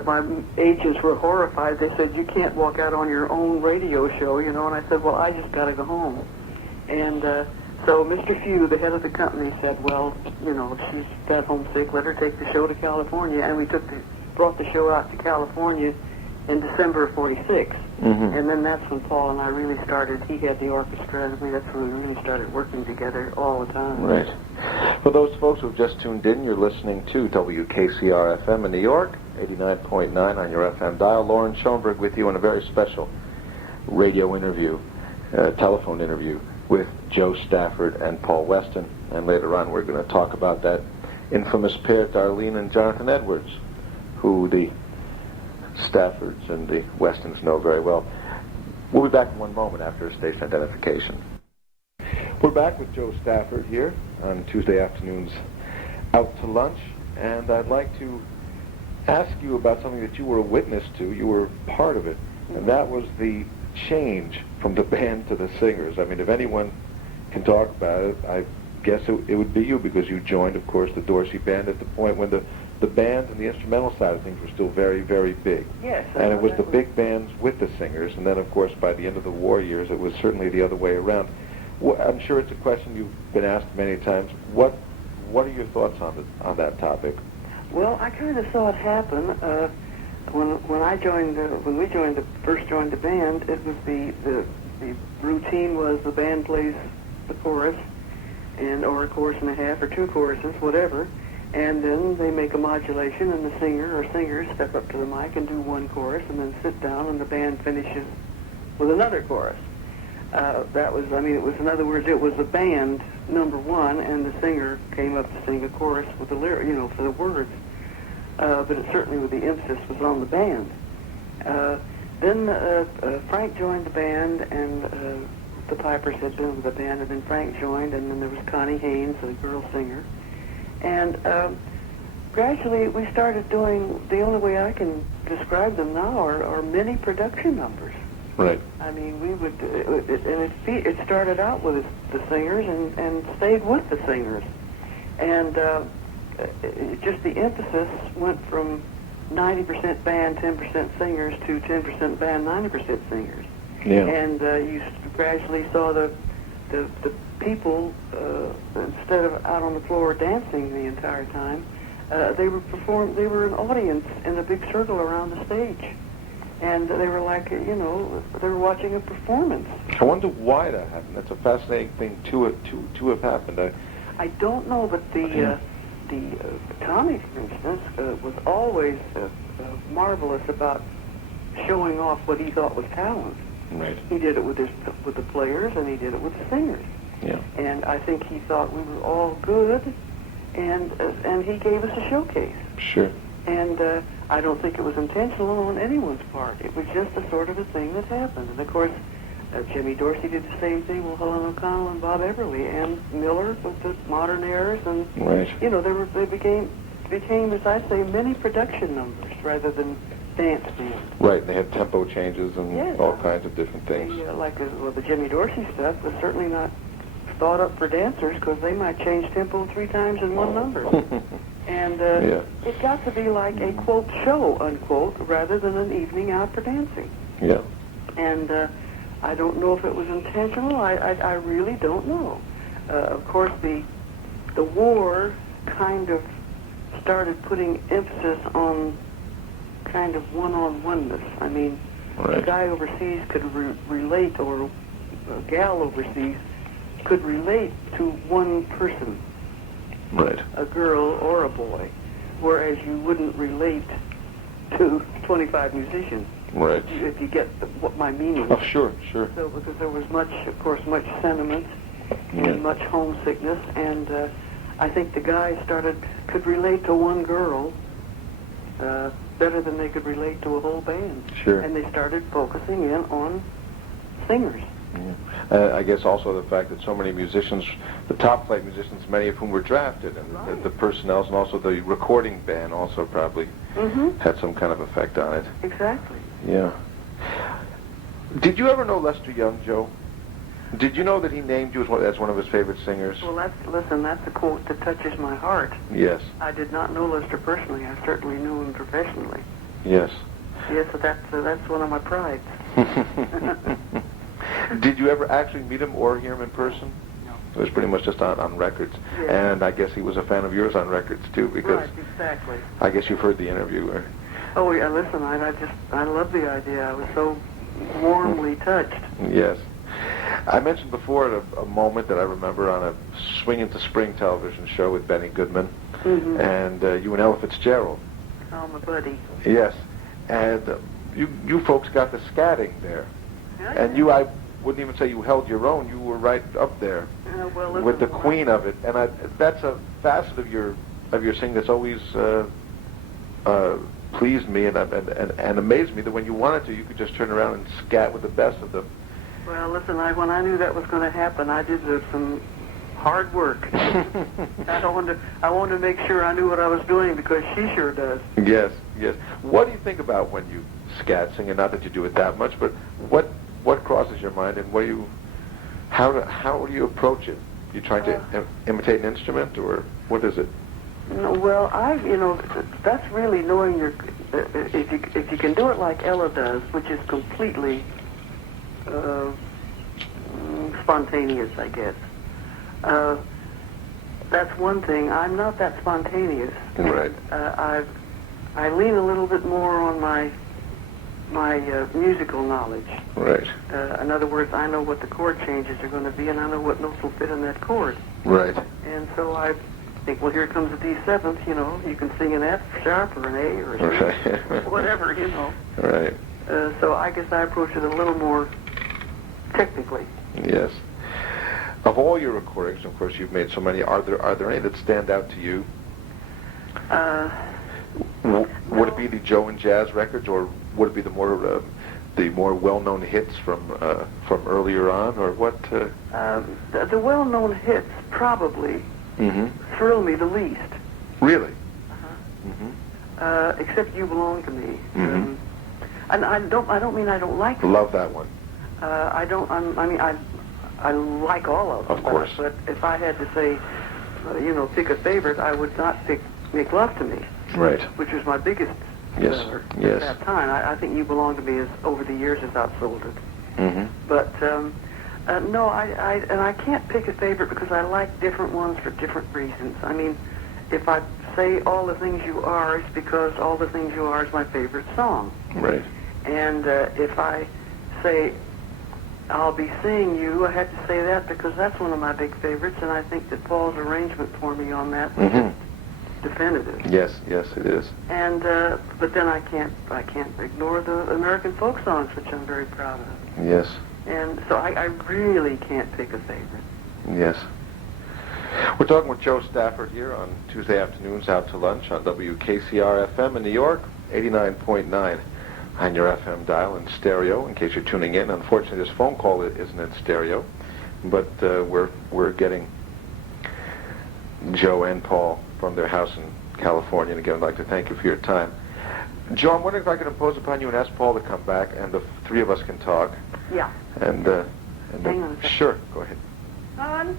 my agents were horrified. They said, you can't walk out on your own radio show, and I said, well, I just got to go home. And so Mr. Few, the head of the company, said, well, if she's that homesick, let her take the show to California. And we brought the show out to California in December of 46. And then that's when Paul and I really started. He had the orchestra, and that's when we really started working together all the time. Right. For those folks who've just tuned in, you're listening to WKCR-FM in New York, 89.9 on your FM dial. Lauren Schoenberg with you on a very special radio interview, telephone interview with Jo Stafford and Paul Weston. And later on, we're going to talk about that infamous pair, Darlene and Jonathan Edwards, who the Staffords and the Westons know very well. We'll be back in one moment after station identification. We're back with Jo Stafford here on Tuesday afternoons out to lunch, and I'd like to ask you about something that you were a witness to. You were part of it, and that was the change from the band to the singers. I mean, if anyone can talk about it, I guess it would be you, because you joined, of course, the Dorsey band at the point when the band and the instrumental side of things were still very, very big. Yes. And it was the big bands with the singers, and then, of course, by the end of the war years, it was certainly the other way around. I'm sure it's a question you've been asked many times. What are your thoughts on that topic? Well, I kind of saw it happen when we first joined the band. It was the routine was the band plays the chorus, or a chorus and a half, or 2 choruses, whatever. And then they make a modulation, and the singer or singers step up to the mic and do 1 chorus, and then sit down, and the band finishes with another chorus. In other words, it was the band, number 1, and the singer came up to sing a chorus with the lyric, for the words. But it certainly, with the emphasis, was on the band. Then Frank joined the band, and the Pipers had been with the band, and then Frank joined, and then there was Connie Haynes, the girl singer. And gradually we started doing, the only way I can describe them now are mini production numbers. Right. I mean, we would, it started out with the singers and stayed with the singers. And just the emphasis went from 90% band, 10% singers to 10% band, 90% singers. Yeah. And you gradually saw the people, instead of out on the floor dancing the entire time, they were an audience in a big circle around the stage. And they were like, they were watching a performance. I wonder why that happened. That's a fascinating thing to have happened. I don't know, but the Tommy, for instance, was always marvelous about showing off what he thought was talent. Right. He did it with the players, and he did it with the singers. Yeah. And I think he thought we were all good, and he gave us a showcase. Sure. And I don't think it was intentional on anyone's part. It was just a sort of a thing that happened. And of course, Jimmy Dorsey did the same thing with Helen O'Connell and Bob Everly, and Miller with the modern airs, and Right. they became, as I say, many production numbers rather than dance bands. Right. They had tempo changes and Yes. all kinds of different things. The Jimmy Dorsey stuff was certainly not thought up for dancers, because they might change tempo 3 times in one number. And it got to be like a, quote, show, unquote, rather than an evening out for dancing. Yeah. And I don't know if it was intentional. I really don't know. Of course, the war kind of started putting emphasis on kind of one-on-oneness. I mean, Right. a guy overseas could relate, or a gal overseas could relate to one person, Right. a girl or a boy, whereas you wouldn't relate to 25 musicians. Right. If you get what my meaning Oh, is. sure. So, because there was much sentiment and much homesickness, and I think the guys could relate to one girl better than they could relate to a whole band. Sure. And they started focusing in on singers. I guess also the fact that so many musicians, the top flight musicians, many of whom were drafted, and Right. the personnel, and also the recording band also probably had some kind of effect on it. Exactly. Yeah. Did you ever know Lester Young, Joe? Did you know that he named you as one of his favorite singers? Well, that's a quote that touches my heart. Yes. I did not know Lester personally. I certainly knew him professionally. Yes. Yes, that's one of my prides. Did you ever actually meet him or hear him in person? No. It was pretty much just on records. Yeah. And I guess he was a fan of yours on records too, because Right, exactly. I guess you've heard the interview. Oh yeah, listen, I love the idea. I was so warmly touched. Yes. I mentioned before a moment that I remember on a Swing Into Spring television show with Benny Goodman, and you and Ella Fitzgerald. Oh, my buddy. Yes. And you folks got the scatting there. Yeah, And I wouldn't even say you held your own. You were right up there well, listen, with the queen of it. And that's a facet of your singing that's always pleased me and amazed me, that when you wanted to, you could just turn around and scat with the best of them. Well, listen, when I knew that was going to happen, I did some hard work. I wanted to make sure I knew what I was doing, because she sure does. Yes, yes. What do you think about when you scat sing? And not that you do it that much, but what crosses your mind, and how do you approach it? You trying to imitate an instrument, or what is it? No, well, that's really knowing if you can do it like Ella does, which is completely spontaneous, I guess. That's one thing. I'm not that spontaneous. Right. I lean a little bit more on my musical knowledge. Right. In other words, I know what the chord changes are going to be, and I know what notes will fit in that chord. Right. And so I think, well, here comes a D7th, you can sing an F sharp or an A or a C, Right. whatever, Right. So I guess I approach it a little more technically. Yes. Of all your recordings, of course, you've made so many. Are there any that stand out to you? Would it be the Joe and Jazz records, or would it be the more well-known hits from earlier on, or what? The well-known hits probably thrill me the least. Really? Except You Belong to Me. And I don't mean I don't like it. Love that one. I don't. I like all of them. Of course. But if I had to say, pick a favorite, I would not pick "Make Love to Me," Right. which was my biggest Yes. seller Yes. at that time. I think "You Belong to Me" is over the years has outsold it. Mm-hmm. But no, I can't pick a favorite because I like different ones for different reasons. I mean, if I say "All the Things You Are," it's because "All the Things You Are" is my favorite song. Right. And if I say "I'll Be Seeing You," I had to say that because that's one of my big favorites, and I think that Paul's arrangement for me on that was Mm-hmm. definitive. Yes, yes, it is. And but then I can't ignore the American folk songs, which I'm very proud of. Yes. And so I really can't pick a favorite. Yes. We're talking with Jo Stafford here on Tuesday afternoons out to lunch on WKCR FM in New York, 89.9 on your FM dial in stereo, in case you're tuning in. Unfortunately, this phone call isn't in stereo, but we're getting Jo and Paul from their house in California. And again, I'd like to thank you for your time. Jo, I'm wondering if I could impose upon you and ask Paul to come back, and the three of us can talk. Yeah. And Hang on a second. Sure, go ahead. On.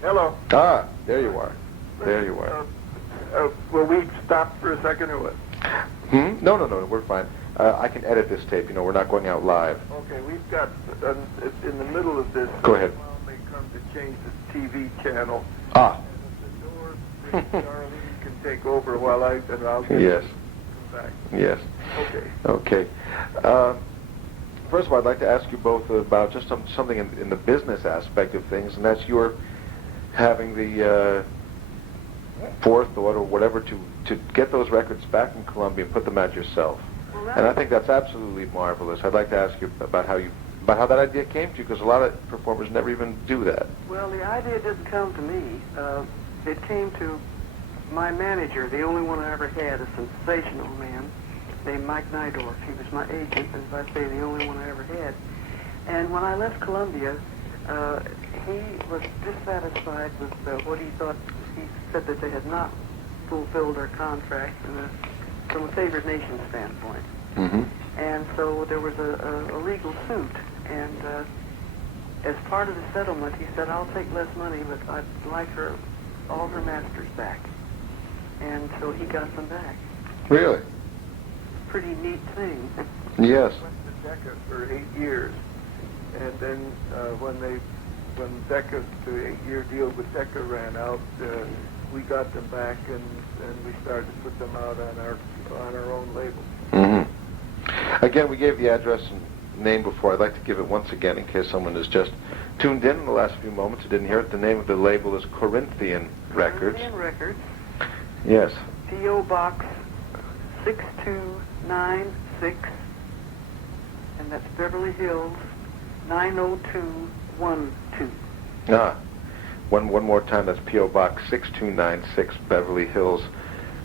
Hello. Ah, there you are. There you are. Will we stop for a second or what? No, we're fine. I can edit this tape. We're not going out live. Okay, we've got, in the middle of this, Go ahead. they come to change the TV channel. Ah. And at the door, Darlene can take over while I'll Yes. come back. Yes. Okay. Okay. First of all, I'd like to ask you both about just something in the business aspect of things, and that's your having the forethought or whatever to get those records back from Columbia and put them out yourself. Well, And I think that's absolutely marvelous. I'd like to ask you about how that idea came to you, because a lot of performers never even do that. Well, the idea didn't come to me. It came to my manager, the only one I ever had, a sensational man named Mike Nydorf. He was my agent, as I say, the only one I ever had. And when I left Columbia, he was dissatisfied with what he thought. He said that they had not fulfilled their contract from a favored nation standpoint. Mm-hmm. And so there was a legal suit, and as part of the settlement, he said, "I'll take less money, but I'd like all her masters back." And so he got them back. Really? Pretty neat thing. Yes. Went to Decca for 8 years, and then when Decca, the 8-year deal with Decca ran out, we got them back, and we started to put them out on our own label. Mm-hmm. Again, we gave the address and name before. I'd like to give it once again in case someone has just tuned in the last few moments and didn't hear it. The name of the label is Corinthian Records. Corinthian Records. Yes. P.O. Box 6296, and that's Beverly Hills 90212. Ah. One more time. That's P.O. Box 6296, Beverly Hills,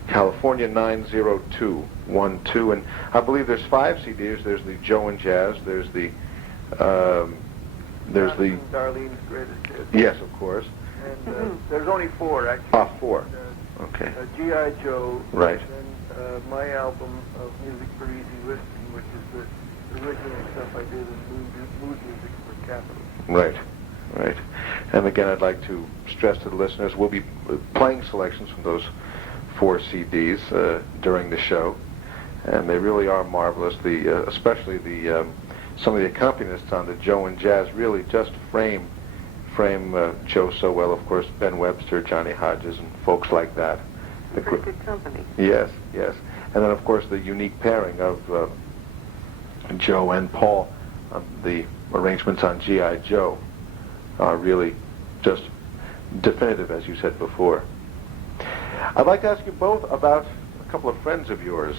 California 90212. And I believe there's 5 CDs. There's the Joe and Jazz. There's the Darlene's Greatest Hits. Yes, of course. And there's only 4 actually. 4. Okay. G.I. Joe. Right. And then my album of Music for Easy Listening, which is the original stuff I did in mood music for Capitol. Right. Right. And again, I'd like to stress to the listeners, we'll be playing selections from those 4 CDs during the show, and they really are marvelous. Especially some of the accompanyists on the Joe and Jazz really just frame Joe so well. Of course, Ben Webster, Johnny Hodges, and folks like that. Pretty good company. Yes, yes. And then, of course, the unique pairing of Joe and Paul, the arrangements on G.I. Joe, are really just definitive, as you said before. I'd like to ask you both about a couple of friends of yours,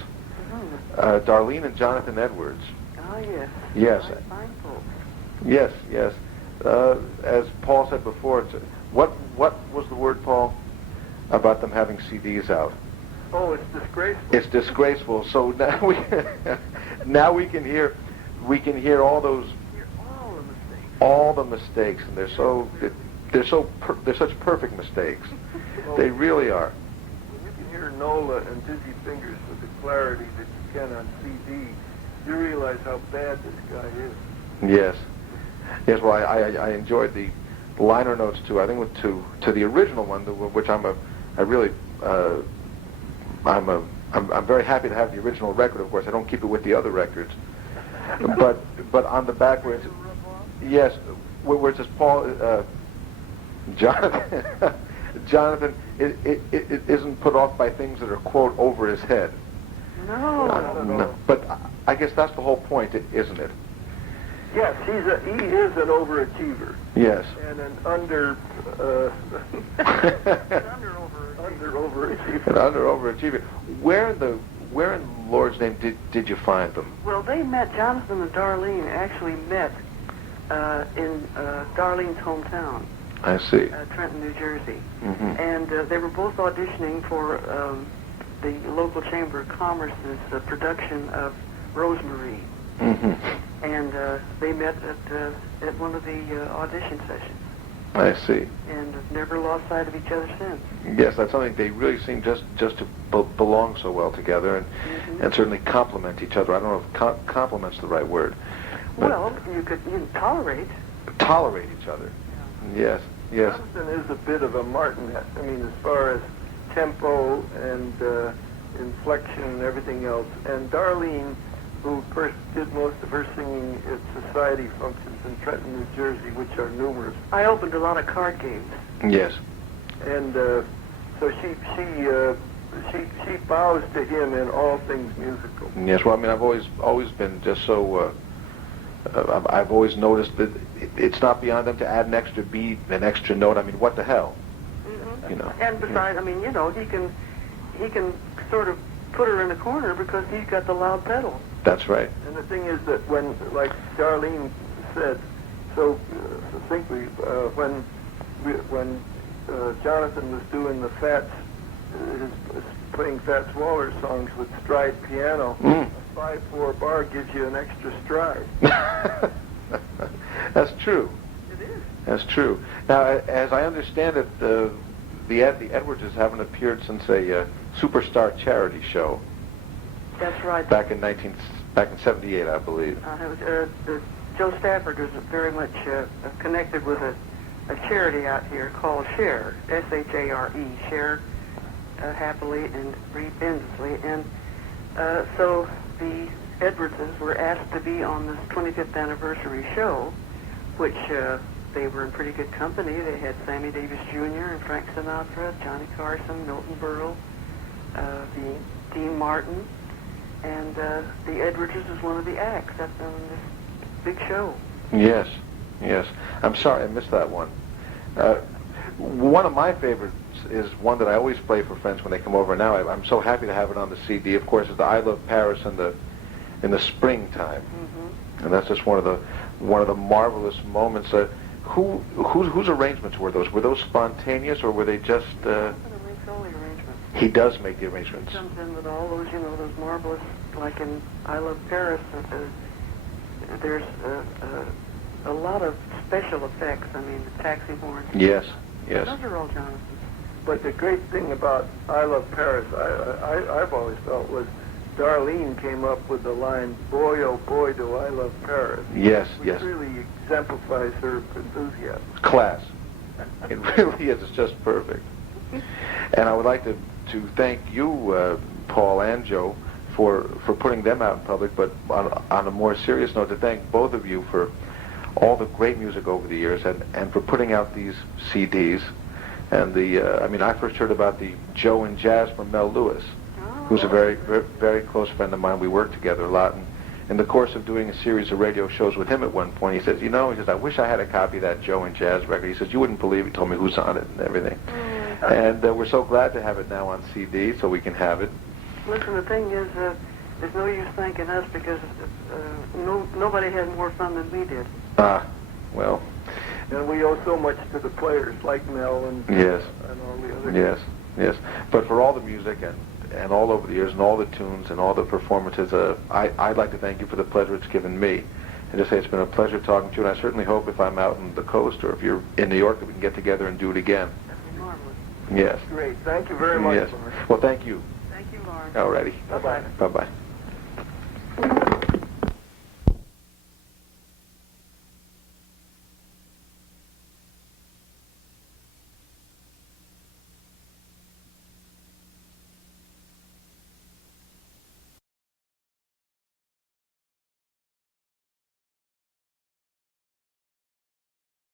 Darlene and Jonathan Edwards. Oh, yes. Yes. Fine folks. Yes, yes. As Paul said before, what was the word, Paul, about them having CDs out? Oh, it's disgraceful. It's disgraceful. So now we can hear all those. All the mistakes, and they're such perfect mistakes. They really are. You can hear Nola and Dizzy Fingers with the clarity that can on CD, you realize how bad this guy is. Yes. Yes. Well, I enjoyed the liner notes too. I think to the original one, which I'm very happy to have the original record. Of course, I don't keep it with the other records. But on the back where it's yes, where it says Paul, Jonathan, it isn't put off by things that are quote over his head. No. But I guess that's the whole point, isn't it? Yes, he is an overachiever. Yes. And an overachiever. An overachiever. Where in Lord's name did you find them? Well, they met. Jonathan and Darlene actually met in Darlene's hometown. I see. Trenton, New Jersey. Mm-hmm. And they were both auditioning for the local Chamber of Commerce's production of Rosemary. Mm-hmm. And they met at one of the audition sessions. I see. And have never lost sight of each other since. Yes, that's something they really seem just to belong so well together and certainly complement each other. I don't know if compliment's the right word. Well, you can tolerate. Tolerate each other. Yes, yes. Jonathan is a bit of a martinet. I mean, as far as tempo and inflection and everything else. And Darlene, who first did most of her singing at society functions in Trenton, New Jersey, which are numerous. I opened a lot of card games. Yes. And so she bows to him in all things musical. Yes. Well, I mean, I've always been just so. I've always noticed that it's not beyond them to add an extra beat, an extra note. I mean, what the hell? Mm-hmm. You know. And besides, I mean, he can sort of put her in a corner because he's got the loud pedal. That's right. And the thing is that when, like Darlene said so succinctly, when Jonathan was doing the Fats, playing Fats Waller songs with stride piano, a 5/4 bar gives you an extra stride. That's true. It is. That's true. Now, as I understand it, the Edwardses haven't appeared since a Superstar charity show. That's right. Back in 78, I believe. Jo Stafford was very much connected with a charity out here called Share, SHARE, Share Happily and Reap Endlessly. And so the Edwardses were asked to be on this 25th anniversary show, which they were in pretty good company. They had Sammy Davis Jr. and Frank Sinatra, Johnny Carson, Milton Berle, Dean Martin, and the Edwardses was one of the acts on this big show. Yes, yes. I'm sorry, I missed that one. One of my favorites is one that I always play for friends when they come over. Now I'm so happy to have it on the CD. Of course, is the "I Love Paris" in the springtime, and that's just one of the marvelous moments. Whose arrangements were those? Were those spontaneous, or were they just? He does make the arrangements. He comes in with all those, those marvelous, like in "I Love Paris." There's a lot of special effects. I mean, the taxi horn. Yes, yes. Those are all Jonathan's. But the great thing about "I Love Paris," I've always felt, was Darlene came up with the line, "Boy, oh boy, do I love Paris." Yes, which yes. really exemplifies her enthusiasm. Class. It really is. It's just perfect. And I would like to thank you, Paul and Joe, for putting them out in public, but on a more serious note, to thank both of you for all the great music over the years and for putting out these CDs. And I first heard about the Joe and Jazz from Mel Lewis, who's a very, very, very close friend of mine. We worked together a lot. And in the course of doing a series of radio shows with him at one point, he says, I wish I had a copy of that Joe and Jazz record. He says, you wouldn't believe it. He told me who's on it and everything. And we're so glad to have it now on CD so we can have it. Listen, the thing is, there's no use thanking us because nobody had more fun than we did. Well. And we owe so much to the players like Mel and yes, and all the other yes, yes. But for all the music and all over the years and all the tunes and all the performances, I'd like to thank you for the pleasure it's given me. And just say it's been a pleasure talking to you, and I certainly hope if I'm out on the coast or if you're in New York that we can get together and do it again. That'd be marvelous. Yes. Great. Thank you very much, Yes. Lawrence. Well, thank you. Thank you, Lawrence. Alrighty. Bye-bye. Bye-bye.